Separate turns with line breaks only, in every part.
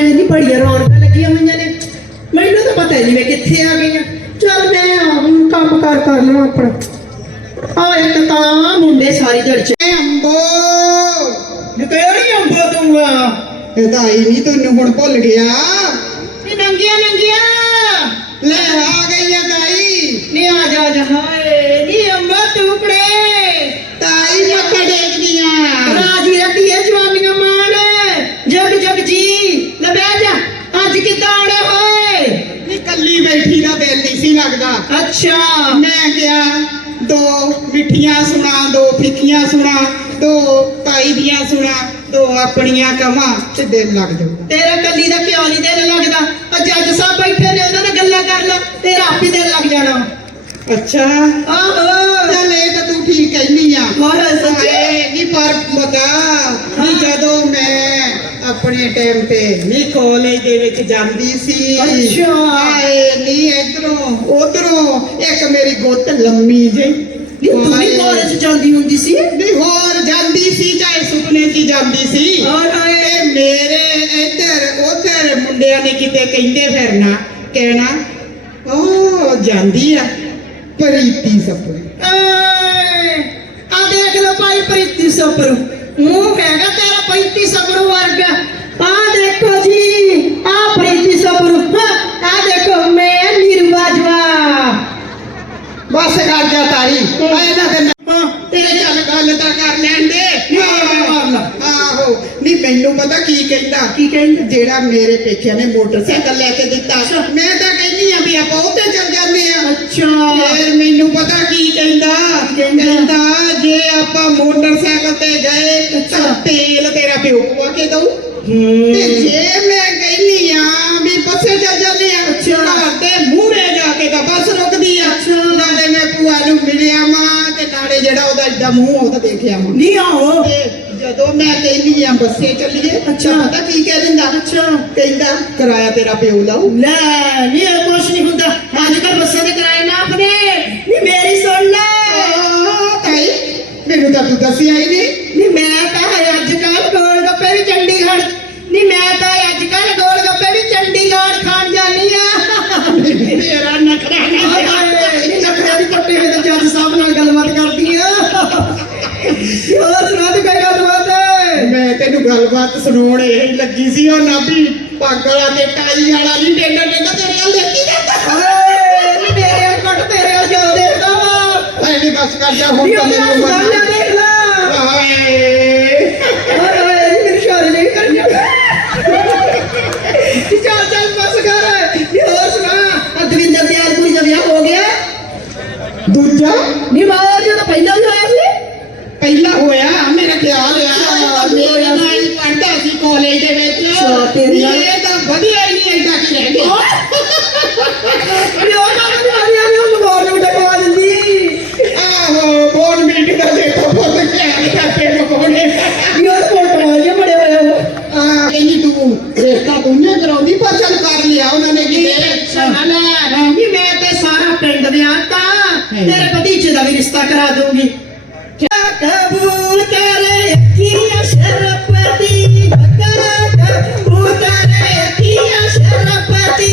ਨਹੀਂ ਬੜੀਆਂ ਰੌਣਕਾਂ ਲੱਗੀਆਂ ਹੋਈਆਂ ਨੇ। ਮੈਨੂੰ ਤਾਂ ਪਤਾ ਨਹੀਂ ਮੈਂ ਕਿੱਥੇ ਆ ਗਈ ਆ ਚੱਲ ਮੈਂ ਹੁਣ ਕੰਮ ਕਾਰ ਕਰ ਲਵਾਂ ਆਪਣਾ। ਆ ਇੱਕ ਤਾਂ ਮੁੰਡੇ ਸਾਰੀ ਜੜ ਚ
ਅੰਬੋ!
ਨੀ ਕਿਹੜੀ ਅੰਬੋ ਤੂੰ ਆ।
ਇਹ ਤਾਂ ਆਈ ਨਹੀਂ ਤੈਨੂੰ ਹੁਣ ਭੁੱਲ ਗਿਆ।
ਨੀ ਨੰਗੀਆਂ ਨੰਗੀਆਂ।
ਲੈ ਆ ਗਈ ਆ ਤਾਈ।
ਨੀ ਆ ਜਾ ਜਾ। ਹਾਏ ਨੀ ਅੰਬਾ ਟੁਕੜੇ
ਤਾਈ ਮੱਥਾ ਟੇਕਦੀਆਂ
ਰਾਜੀ ਰੱਖੀ ਹੈ ਜਵਾਨੀਆਂ ਮਾਣ ਜਗ ਜਗ ਜੀ ਲੈ ਬਹਿ ਜਾ ਅੱਜ ਕਿੱਦਾਂ ਆੜੇ ਹੋਏ
ਨੀ ਕੱਲੀ ਬੈਠੀ ਦਾ ਦਿਲ ਨਹੀਂ ਲੱਗਦਾ।
ਅੱਛਾ।
ਮੈਂ ਕਿਹਾ ਦੋ ਮਿੱਠੀਆਂ ਸੁਣਾ ਦੋ ਫਿੱਕੀਆਂ ਸੁਣਾ ਦੋ ਤਾਈ ਦੀਆਂ ਸੁਣਾ ਦੋ ਆਪਣੀਆਂ ਕਵਾਂ ਤੇ ਦਿਲ ਲੱਗ ਜਾਊਗਾ।
ਤੇਰਾ ਕੱਲੀ ਦਾ ਕਿਉਂ ਨਹੀਂ ਦਿਲ ਲੱਗਦਾ। ਉਹ ਜੱਜ ਸਾਹਿਬ ਬੈਠੇ ਨੇ ਉਹਨਾਂ ਨਾਲ ਗੱਲਾਂ ਕਰ ਲੈ ਤੇਰਾ ਆਪੇ ਦਿਲ ਲੱਗ ਜਾਣਾ।
ਅੱਛਾ।
ਆਹੋ।
ਚੱਲ ਇਹ ਤਾਂ ਤੂੰ ਠੀਕ ਕਹਿੰਦੀ ਆ।
ਹੋਰ ਸੱਚੇ
ਹਾਏ ਨੀ ਪਰ ਪਤਾ ਨੀ ਜਦੋਂ ਮੈਂ ਆਪਣੇ ਟਾਈਮ ਤੇ ਨੀ ਕਾਲਜ ਦੇ ਵਿੱਚ ਜਾਂਦੀ ਸੀ।
ਅੱਛਾ।
ਹਾਏ ਨੀ ਇਧਰੋਂ ਉਧਰੋਂ ਇੱਕ ਮੇਰੀ ਗੁੱਤ ਲੰਮੀ ਜਿਹੀ।
ਨੀ ਤੂੰ ਵੀ ਕਾਲਜ ਜਾਂਦੀ ਹੁੰਦੀ ਸੀ?
ਨੀ ਹੋਰ ਜਾਂਦੀ ਸੀ ਚਾਹੇ ਸੁਪਨੇ 'ਚ ਜਾਂਦੀ ਸੀ।
ਔਰ ਹਾਏ।
ਮੇਰੇ ਇੱਧਰ ਉਧਰ ਮੁੰਡਿਆਂ ਨੇ ਕਿਤੇ ਕਹਿੰਦੇ ਫਿਰਨਾ ਕਹਿਣਾ ਉਹ ਜਾਂਦੀ ਆ ਪ੍ਰੀਤੀ ਸਪਰੇ।
ਆ ਦੇਖ ਲੋ ਭਾਈ ਪ੍ਰੀਤੀ ਸਬਰੂ ਮੂੰਹ ਹੈਗਾ ਤੇਰਾ ਪ੍ਰੀਤੀ ਸਬਰੂ ਵਰਗਾ।
ਆਹੋ ਨਹੀਂ ਮੈਨੂੰ ਪਤਾ ਕੀ ਕਹਿੰਦਾ
ਕੀ ਕਹਿੰਦਾ?
ਜਿਹੜਾ ਮੇਰੇ ਪੇਕਿਆਂ ਨੇ ਮੋਟਰਸਾਈਕਲ ਲੈ ਕੇ ਦਿੱਤਾ ਮੈਂ ਤਾਂ ਕਹਿੰਦੀ ਆ ਵੀ ਆਪਾਂ ਉੱਤੇ ਚੱਲ ਜਾਂਦੇ ਆ
ਅੱਛਾ
ਫਿਰ ਮੈਨੂੰ ਪਤਾ ਕੀ ਕਹਿੰਦਾ
ਕਹਿੰਦਾ?
ਜੇ ਆਪਾਂ ਮੋਟਰਸਾਈਕਲ ਤੇ ਗਏ ਤਾਂ। ਤੇਲ ਤੇਰਾ ਪਿਓ ਪਵਾ ਕੇ ਦਊ ਤੇ ਜੇ ਜਿਹੜਾ ਉਹਦਾ ਏਡਾ ਮੂੰਹ ਉਹਦਾ ਦੇਖਿਆ ਮਾਂ
ਨਹੀਂ ਆਓ।
ਤੇ ਜਦੋਂ ਮੈਂ ਕਹਿੰਦੀ ਆ ਬੱਸੇ ਚੱਲੀਏ
ਅੱਛਾ।
ਤਾਂ ਪਤਾ ਕੀ ਕਹਿ ਦਿੰਦਾ?
ਅੱਛਾ।
ਕਹਿੰਦਾ ਕਿਰਾਇਆ ਤੇਰਾ ਪਿਓ ਲਾਊ।
ਲੈ ਨਹੀਂ ਇਹ ਕੁਛ ਨਹੀਂ ਹੁੰਦਾ। ਅੱਜ ਕੱਲ ਬੱਸਾਂ ਦੇ ਕਿਰਾਏ ਨਾ ਆਪਣੇ। ਨਹੀਂ ਮੇਰੀ ਸੁਣ ਲੈ।
ਆਹ, ਤਾਈ ਮੈਨੂੰ ਤਾਂ ਤੂੰ ਦੱਸਿਆ ਹੀ ਨਹੀਂ।
ਗੱਲਬਾਤ
ਸੁਣਾਉਣ ਇਹ ਲੱਗੀ ਸੀ ਉਹ ਨਾਭੀ ਪੱਗ ਵਾਲਾ ਤੇ ਟਾਈ ਵਾਲਾ ਨਹੀਂ ਡੇਡਾ ਡੇਡਾ ਤੇਰੇ ਨਾਲ ਦੇਖੀ ਜਾਂਦਾ।
ਓਏ ਮੇਰੇ ਕੋਟ ਤੇਰੇ ਨਾਲ ਦੇਖਦਾ ਵਾ।
ਐ ਨਹੀਂ ਬਸ ਕਰ ਜਾ ਹੁਣ ਤਾਂ ਮੈਨੂੰ ਮੰਨ
ਲੈ।
ਹਾਏ
ਓਏ ਓਏ ਨਹੀਂ ਮੇਰੇ ਸ਼ਾਰੇ ਨਹੀਂ ਕਰ ਜਾ ਚੱਲ ਚੱਲ ਬਸ ਕਰ ਨਹੀਂ ਹੋਰ ਸੁਣਾ ਅਦਵਿੰਦਰ ਦੇ ਆਲ ਕੁੜੀ ਦਾ ਵਿਆਹ ਹੋ ਗਿਆ
ਦੂਜਾ
ਨਹੀਂ ਮਾਰ ਜੋ ਤਾਂ ਪਹਿਲਾਂ ਵੀ ਹੋਇਆ ਸੀ
ਪਹਿਲਾ ਹੋਇਆ ਮੇਰਾ ਖਿਆਲ
ਅੱਛਾ,
ਆ ਮੇਰੇ ਨਾਲ ਹੀ ਪੜਦਾ ਸੀ ਕਾਲਜ ਦੇ ਵਿੱਚ
ਅੱਛਾ, ਤੇਰੇ ਨਾਲ-
ਇਹ ਤਾਂ ਵਧੀਆ ਹੀ ਨਹੀਂ ਐਡਾ ਕਿ ਰਹਿ ਗਿਆ
ਅਰੇ ਉਹ ਤਾਂ ਨਹੀਂ ਆ ਰਹੀ ਉਹ ਮੋਰ ਨੂੰ ਡਕਾ ਦਿੰਦੀ
ਆਹੋ ਬੋਲ ਮੀਟ ਦਾ ਦੇਖੋ ਬਹੁਤ ਪਿਆਰ ਕਰਕੇ ਮਕੋਣੇ
ਵੀ ਉਹ ਫੋਟੋ ਵਾਲੀਆਂ ਬੜੇ ਹੋਏ ਉਹ
ਆ ਕਹਿੰਦੀ ਤੂੰ ਰਿਸ਼ਤਾ ਤੂੰ ਨੇ ਕਰਾਉਂਦੀ ਪਰ ਚੱਲ ਕਰ ਲਿਆ ਉਹਨਾਂ ਨੇ ਕਿਤੇ
ਸੁਣਾ ਲੈ ਵੀ ਮੈਂ ਤੇ ਸਾਰਾ ਪਿੰਡ ਵਿਆਹਤਾ ਤੇਰੇ ਭਤੀਜੇ ਦਾ ਵੀ ਰਿਸ਼ਤਾ ਕਰਾ ਦੂੰਗੀ ਕਬੂਲ ਤੇਰੇ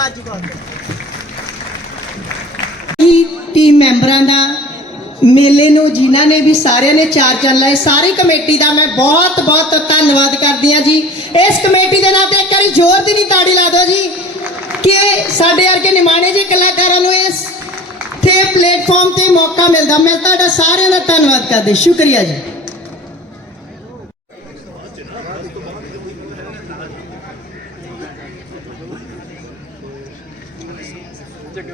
ਬਾਜੀ ਬਹੁਤ। ਟੀਮ
ਮੈਂਬਰਾਂ ਦਾ ਮੇਲੇ ਨੂੰ ਜਿਨ੍ਹਾਂ ਨੇ ਵੀ ਸਾਰਿਆਂ ਨੇ ਚਾਰ ਚੰਨ ਲਾਏ, ਸਾਰੀ ਕਮੇਟੀ ਦਾ ਮੈਂ ਬਹੁਤ ਬਹੁਤ ਧੰਨਵਾਦ ਕਰਦੀ ਆ ਜੀ। ਇਸ ਕਮੇਟੀ ਦੇ ਨਾਲ ਤੇ ਇੱਕ ਵਾਰੀ ਜ਼ੋਰ ਦੀ ਨਹੀਂ ਤਾੜੀ ਲਾ ਦਿਓ ਜੀ ਕਿ ਸਾਡੇ ਵਰਗੇ ਨਿਮਾਣੇ ਜੀ ਕਲਾਕਾਰਾਂ ਨੂੰ ਇਸ ਤੇ ਪਲੇਟਫਾਰਮ ਤੇ ਮੌਕਾ ਮਿਲਦਾ। ਮੈਂ ਤੁਹਾਡਾ ਸਾਰਿਆਂ ਦਾ ਧੰਨਵਾਦ ਕਰਦੀ ਸ਼ੁਕਰੀਆ ਜੀ। Ben